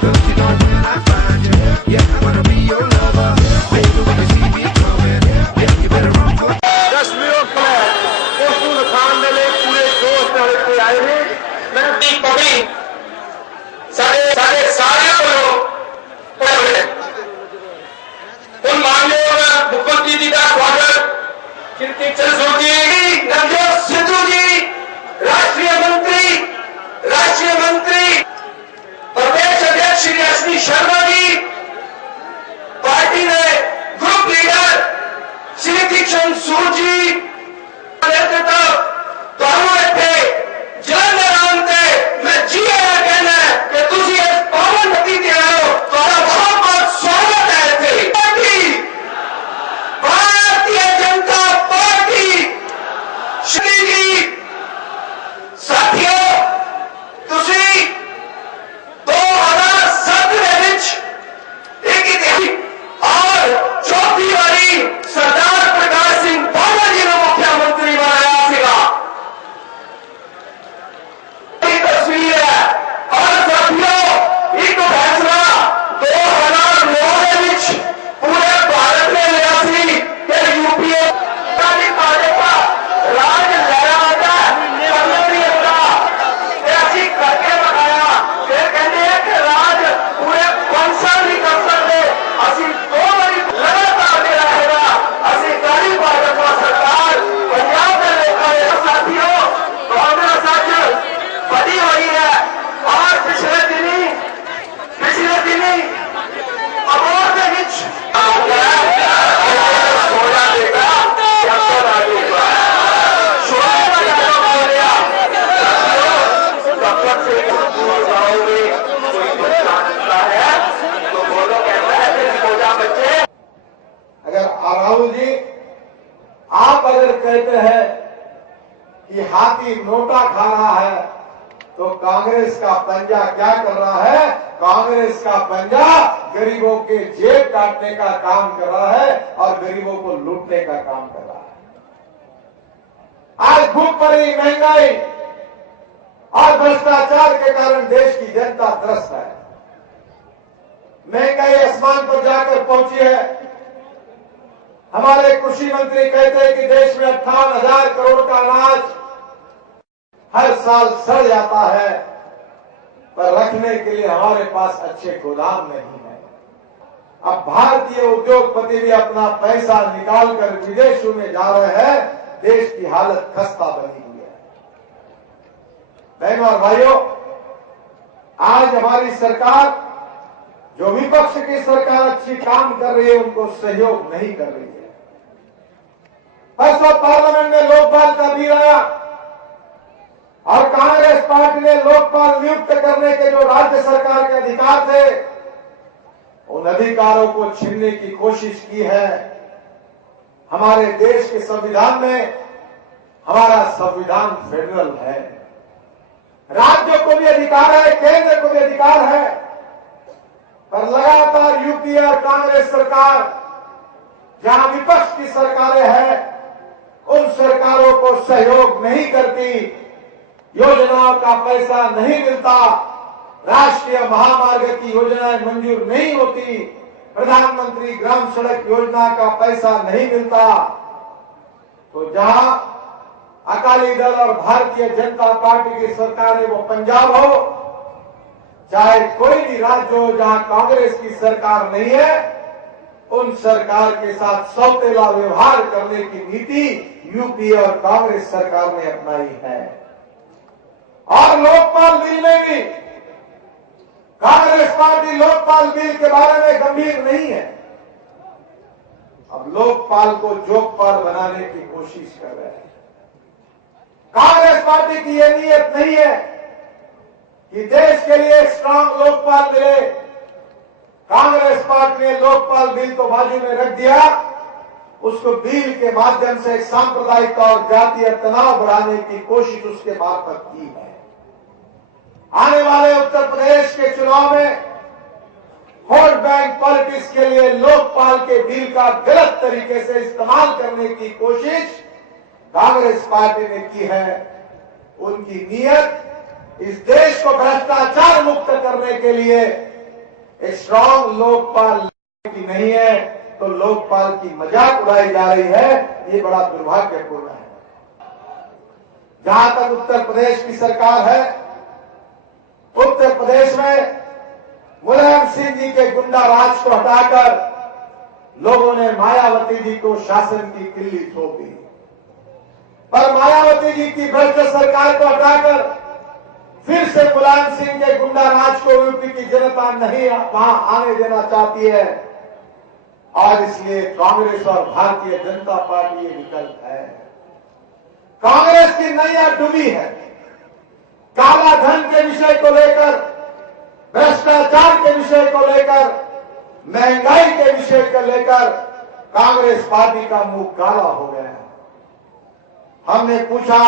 'cause you know when I find you, yeah, I wanna be your lover. Baby, when you see me coming, yeah, you better run for it. 10 minute में उस खान ने पूरे जोश में आए हैं। मैं पकड़ी सारे लोग उन माननीय मुख्यमंत्री जी का स्वागत कीर्ति चंद्र जी, नवजोत सिद्धू जी, राष्ट्रीय मंत्री प्रदेश अध्यक्ष श्री अश्विनी शर्मा जी, पार्टी ने ग्रुप लीडर श्री दीक्षण सूर जी नेतृत्व दोनों थे जलंधर आते मैं जी आया कहना कि तुझे इस पावन नदी दे आओ तो बहुत बहुत स्वागत है थे भारतीय जनता पार्टी श्री जी साथियों तुझे 2007 एक और चौथी वाली सरदार प्रकाश सिंह बादल जी ने मुख्यमंत्री बनाया सीगा तस्वीर है। और साथियों एक फैसला 2009 पूरे भारत में लिया सी कि यूपीए भाजपा राज लहराता नहीं होता ऐसी करके बनाया फिर कहते हैं कि राज पूरे 5 साल नहीं कर सकते असि 2 बारी लगातार दे रहेगा असि गाड़ी भाजपा सरकार पंजाब में लेकर साथियों कांग्रेस आज बड़ी हुई है। और पिछले दिनी अवार्ड के बीच सोना देगा या सोना देगा डॉक्टर से गाँव में कोई बच्चा है तो बोलो कहता है कि सोना बच्चे। अगर राहुल जी आप अगर कहते हैं कि हाथी नोटा खा रहा है तो कांग्रेस का पंजा क्या कर रहा है? कांग्रेस का पंजा गरीबों के जेब काटने का काम कर रहा है और गरीबों को लूटने का काम कर रहा है। आज भूखमरी, महंगाई और भ्रष्टाचार के कारण देश की जनता त्रस्त है। महंगाई आसमान पर जाकर पहुंची है। हमारे कृषि मंत्री कहते हैं कि देश में 58,000 करोड़ का अनाज हर साल सड़ जाता है, पर रखने के लिए हमारे पास अच्छे गोदाम नहीं है। अब भारतीय उद्योगपति भी अपना पैसा निकालकर विदेशों में जा रहे हैं। देश की हालत खस्ता बनी हुई है। बहनों और भाइयों, आज हमारी सरकार, जो विपक्ष की सरकार अच्छी काम कर रही है, उनको सहयोग नहीं कर रही है। परसों पार्लियामेंट में लोकपाल का बिल आया और कांग्रेस पार्टी ने लोकपाल नियुक्त करने के जो राज्य सरकार के अधिकार थे, उन अधिकारों को छीनने की कोशिश की है। हमारे देश के संविधान में, हमारा संविधान फेडरल है, राज्यों को भी अधिकार है, केंद्र को भी अधिकार है, पर लगातार यूपी और कांग्रेस सरकार, जहां विपक्ष की सरकारें हैं, उन सरकारों को सहयोग नहीं करती, योजनाओं का पैसा नहीं मिलता, राष्ट्रीय महामार्ग की योजनाएं मंजूर नहीं होती, प्रधानमंत्री ग्राम सड़क योजना का पैसा नहीं मिलता। तो जहां अकाली दल और भारतीय जनता पार्टी की सरकार है, वो पंजाब हो चाहे कोई भी राज्य हो जहां कांग्रेस की सरकार नहीं है, उन सरकार के साथ सौतेला व्यवहार करने की नीति यूपी और कांग्रेस सरकार ने अपनाई है। और लोकपाल बिल में भी कांग्रेस पार्टी लोकपाल बिल के बारे में गंभीर नहीं है। अब लोकपाल को जोकपाल बनाने की कोशिश कर रहे हैं। कांग्रेस पार्टी की यह नीयत नहीं है कि देश के लिए एक स्ट्रांग लोकपाल मिले। कांग्रेस पार्टी ने लोकपाल बिल को बाजू में रख दिया, उसको बिल के माध्यम से एक सांप्रदायिक और जातीय तनाव बढ़ाने की कोशिश उसके मार्फत की है। आने वाले उत्तर प्रदेश के चुनाव में वोट बैंक पॉलिटिक्स के लिए लोकपाल के बिल का गलत तरीके से इस्तेमाल करने की कोशिश कांग्रेस पार्टी ने की है। उनकी नीयत इस देश को भ्रष्टाचार मुक्त करने के लिए एक स्ट्रांग लोकपाल की नहीं है तो लोकपाल की मजाक उड़ाई जा रही है। ये बड़ा दुर्भाग्यपूर्ण है। जहां तक उत्तर प्रदेश की सरकार है, उत्तर प्रदेश में मुलायम सिंह जी के गुंडा राज को हटाकर लोगों ने मायावती जी को शासन की किल्ली सौंपी, पर मायावती जी की भ्रष्ट सरकार को हटाकर फिर से मुलायम सिंह के गुंडा राज को यूपी की जनता नहीं वहां आने देना चाहती है। और इसलिए कांग्रेस और भारतीय जनता पार्टी ये विकल्प है। कांग्रेस की नैया डूबी है। काला धन के विषय को लेकर, भ्रष्टाचार के विषय को लेकर, महंगाई के विषय को लेकर कांग्रेस पार्टी का मुंह काला हो गया है। हमने पूछा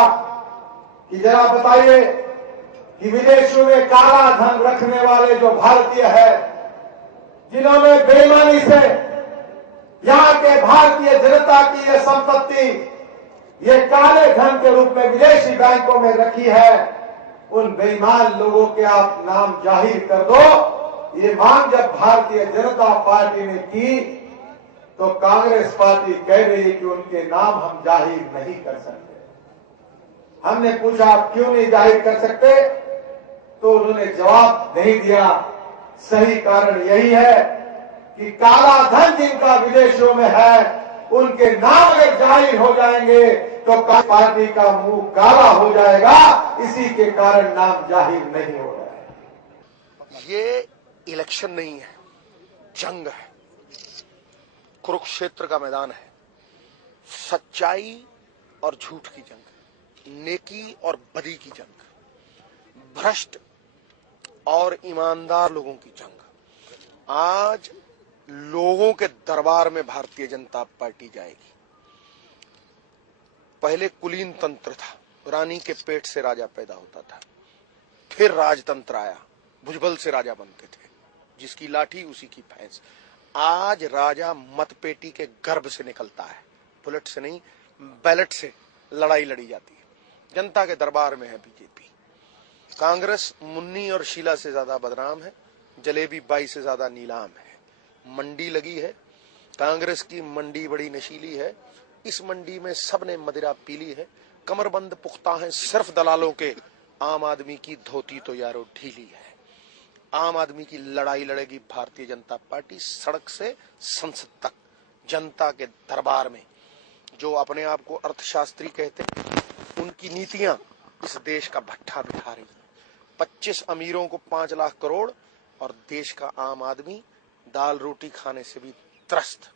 कि जरा बताइए कि विदेशों में काला धन रखने वाले जो भारतीय है, जिन्होंने बेईमानी से यहां के भारतीय जनता की यह संपत्ति ये काले धन के रूप में विदेशी बैंकों में रखी है, उन बेईमान लोगों के आप नाम जाहिर कर दो। ये मांग जब भारतीय जनता पार्टी ने की तो कांग्रेस पार्टी कह रही है कि उनके नाम हम जाहिर नहीं कर सकते। हमने पूछा आप क्यों नहीं जाहिर कर सकते, तो उन्होंने जवाब नहीं दिया। सही कारण यही है कि काला धन जिनका विदेशों में है, उनके नाम अगर जाहिर हो जाएंगे तो पार्टी का मुंह काला हो जाएगा। इसी के कारण नाम जाहिर नहीं हो रहा है। ये इलेक्शन नहीं है, जंग है, कुरुक्षेत्र का मैदान है। सच्चाई और झूठ की जंग, नेकी और बदी की जंग, भ्रष्ट और ईमानदार लोगों की जंग। आज लोगों के दरबार में भारतीय जनता पार्टी जाएगी। पहले कुलीन तंत्र था, रानी के पेट से राजा पैदा होता था, फिर राजतंत्र आया, भुजबल से राजा बनते थे, जिसकी लाठी उसी की भैंस। आज राजा मतपेटी के गर्भ से निकलता है, बुलेट से नहीं, बैलेट से लड़ाई लड़ी जाती है। जनता के दरबार में है बीजेपी। कांग्रेस मुन्नी और शीला से ज्यादा बदनाम है, जलेबी बाई से ज्यादा नीलाम है। मंडी लगी है, कांग्रेस की मंडी बड़ी नशीली है। इस मंडी में सबने मदिरा पीली है। कमरबंद पुख्ता है सिर्फ दलालों के, आम आदमी की धोती तो यारो ढीली है। आम आदमी की लड़ाई लड़ेगी भारतीय जनता पार्टी, सड़क से संसद तक, जनता के दरबार में। जो अपने आप को अर्थशास्त्री कहते हैं, उनकी नीतियां इस देश का भट्ठा बिठा रही है। 25 अमीरों को 5 लाख करोड़ और देश का आम आदमी दाल रोटी खाने से भी त्रस्त।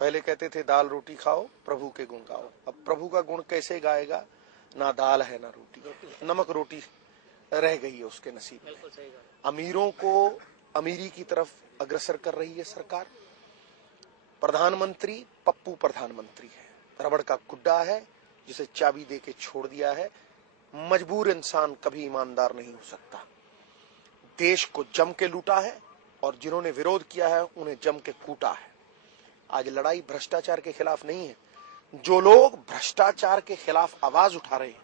पहले कहते थे दाल रोटी खाओ, प्रभु के गुण गाओ। अब प्रभु का गुण कैसे गाएगा? ना दाल है ना रोटी, नमक रोटी रह गई है उसके नसीब में। अमीरों को अमीरी की तरफ अग्रसर कर रही है सरकार। प्रधानमंत्री पप्पू प्रधानमंत्री है, रबड़ का गुड्डा है जिसे चाबी दे के छोड़ दिया है। मजबूर इंसान कभी ईमानदार नहीं हो सकता। देश को जम के लूटा है और जिन्होंने विरोध किया है उन्हें जम के कूटा है। आज लड़ाई भ्रष्टाचार के खिलाफ नहीं है। जो लोग भ्रष्टाचार के खिलाफ आवाज उठा रहे हैं,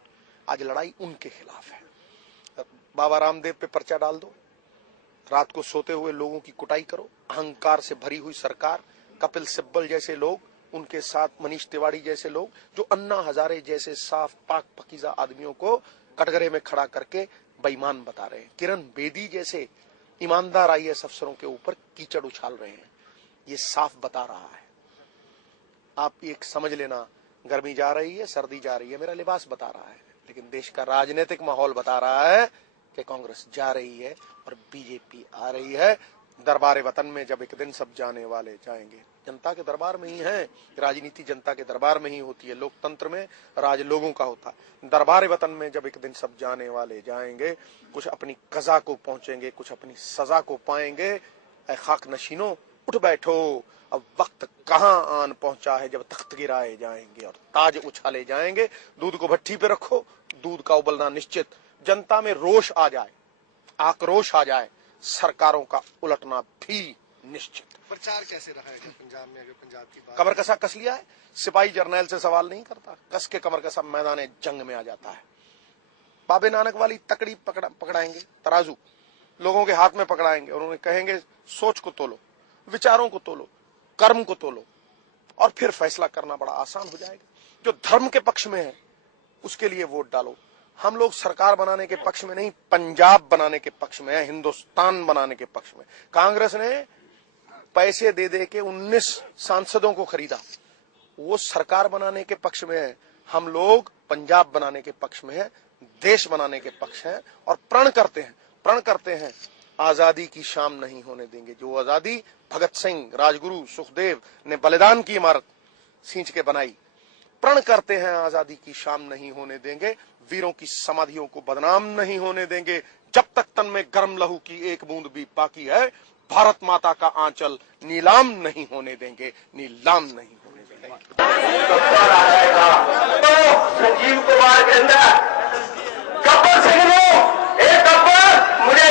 आज लड़ाई उनके खिलाफ है। बाबा रामदेव पे पर्चा डाल दो, रात को सोते हुए लोगों की कुटाई करो। अहंकार से भरी हुई सरकार, कपिल सिब्बल जैसे लोग, उनके साथ मनीष तिवारी जैसे लोग, जो अन्ना हजारे जैसे साफ पाक पकीजा आदमियों को कटघरे में खड़ा करके बेईमान बता रहे हैं। किरण बेदी जैसे ईमानदार IAS अफसरों के ऊपर कीचड़ उछाल रहे हैं। ये साफ बता रहा है। आप एक समझ लेना, गर्मी जा रही है, सर्दी जा रही है, मेरा लिबास बता रहा है, लेकिन देश का राजनीतिक माहौल बता रहा है कि कांग्रेस जा रही है और बीजेपी आ रही है। दरबार वतन में जब एक दिन सब जाने वाले जाएंगे। जनता के दरबार में ही है, राजनीति जनता के दरबार में ही होती है। लोकतंत्र में राज लोगों का होता है। दरबार वतन में जब एक दिन सब जाने वाले जाएंगे, कुछ अपनी कजा को पहुंचेंगे, कुछ अपनी सजा को पाएंगे। ऐ खाक नशीनों उठ बैठो, अब वक्त कहां आन पहुंचा है जब तख्त गिराए जाएंगे और ताज उछाले जाएंगे। दूध को भट्टी पे रखो, दूध का उबलना निश्चित। जनता में रोष आ जाए, आक्रोश आ जाए, सरकारों का उलटना भी निश्चित। प्रचार कैसे रहा है पंजाब में? अगर पंजाब की बात, कमर कसा कस लिया है। सिपाही जर्नैल से सवाल नहीं करता, कस के कमर कसा मैदान जंग में आ जाता है। बाबे नानक वाली तकड़ी पकड़ाएंगे, तराजू लोगों के हाथ में पकड़ाएंगे और उन्हें कहेंगे सोच को तोलो, विचारों को तोलो, कर्म को तोलो, और फिर फैसला करना बड़ा आसान हो जाएगा। जो धर्म के पक्ष में है उसके लिए वोट डालो। हम लोग सरकार बनाने के पक्ष में नहीं, पंजाब बनाने के पक्ष में है, हिंदुस्तान बनाने के पक्ष में। कांग्रेस ने पैसे दे दे के 19 सांसदों को खरीदा, वो सरकार बनाने के पक्ष में है। हम लोग पंजाब बनाने के पक्ष में है, देश बनाने के पक्ष हैं और प्रण करते हैं आजादी की शाम नहीं होने देंगे। जो आजादी भगत सिंह, राजगुरु, सुखदेव ने बलिदान की इमारत सींच के बनाई, प्रण करते हैं आजादी की शाम नहीं होने देंगे, वीरों की समाधियों को बदनाम नहीं होने देंगे। जब तक तन में गर्म लहू की एक बूंद भी बाकी है, भारत माता का आंचल नीलाम नहीं होने देंगे, नीलाम नहीं होने देंगे। तो संजीव कुमार के अंदर गब्बर सिंह ने एक गब्बर मुझे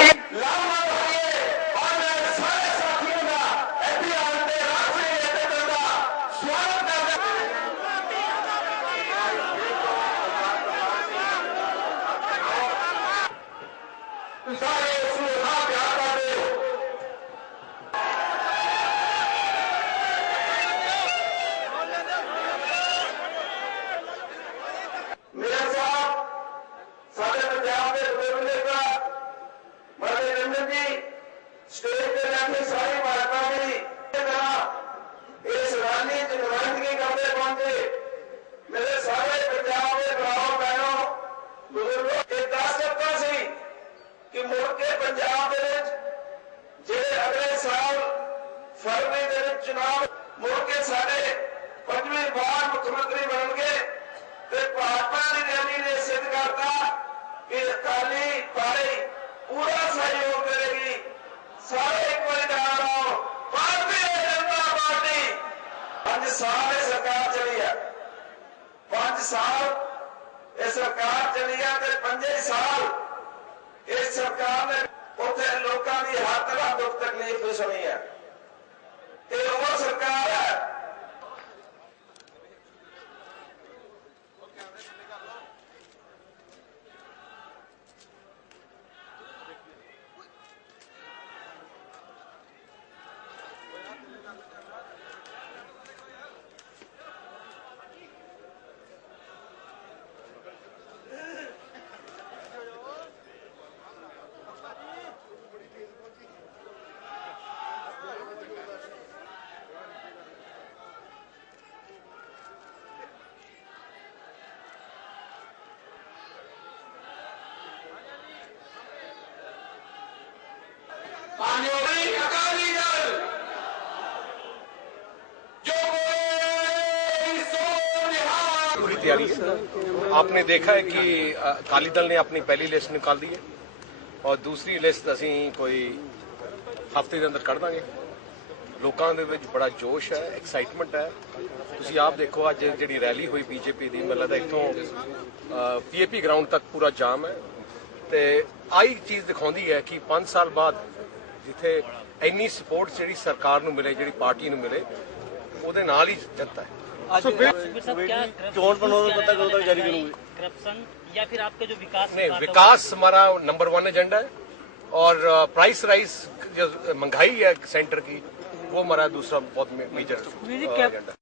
चुनाव मुड़ के साढ़े 5वीं बार मुख्यमंत्री बन गए तो भाजपा की रैली ने सिद्ध करता कि अकाली पार्टी पूरा सहयोग करेगी। सारे एक बार नाम आओ, भारतीय जनता पार्टी। 5 साल ये सरकार चली है, 5 साल ये सरकार चली है तो 5 साल इस सरकार ने उत्थे लोगों की हर तरह दुख तकलीफ सुनी है। ये वो सरकार है अकाली दल जो पूरी तैयारी है। आपने देखा है कि अकाली दल ने अपनी पहली लिस्ट निकाल दी है और दूसरी लिस्ट असी कोई हफ्ते के अंदर कर देंगे। लोगों के विच बड़ा जोश है, एक्साइटमेंट है। तुसी आप देखो अज जी रैली हुई बीजेपी की, मतलब इतों PAP ग्राउंड तक पूरा जाम है। तो आई चीज़ दिखाती है कि 5 साल बाद जिथे इन्नी सपोर्ट जी सरकार नूं मिले, जी पार्टी नूं मिले, उहदे नाल ही जनता है। करप्शन या फिर आपका जो विकास नहीं, विकास हमारा नंबर 1 एजेंडा है और प्राइस राइज जो महंगाई है सेंटर की, वो हमारा दूसरा बहुत मेजर एजेंडा है।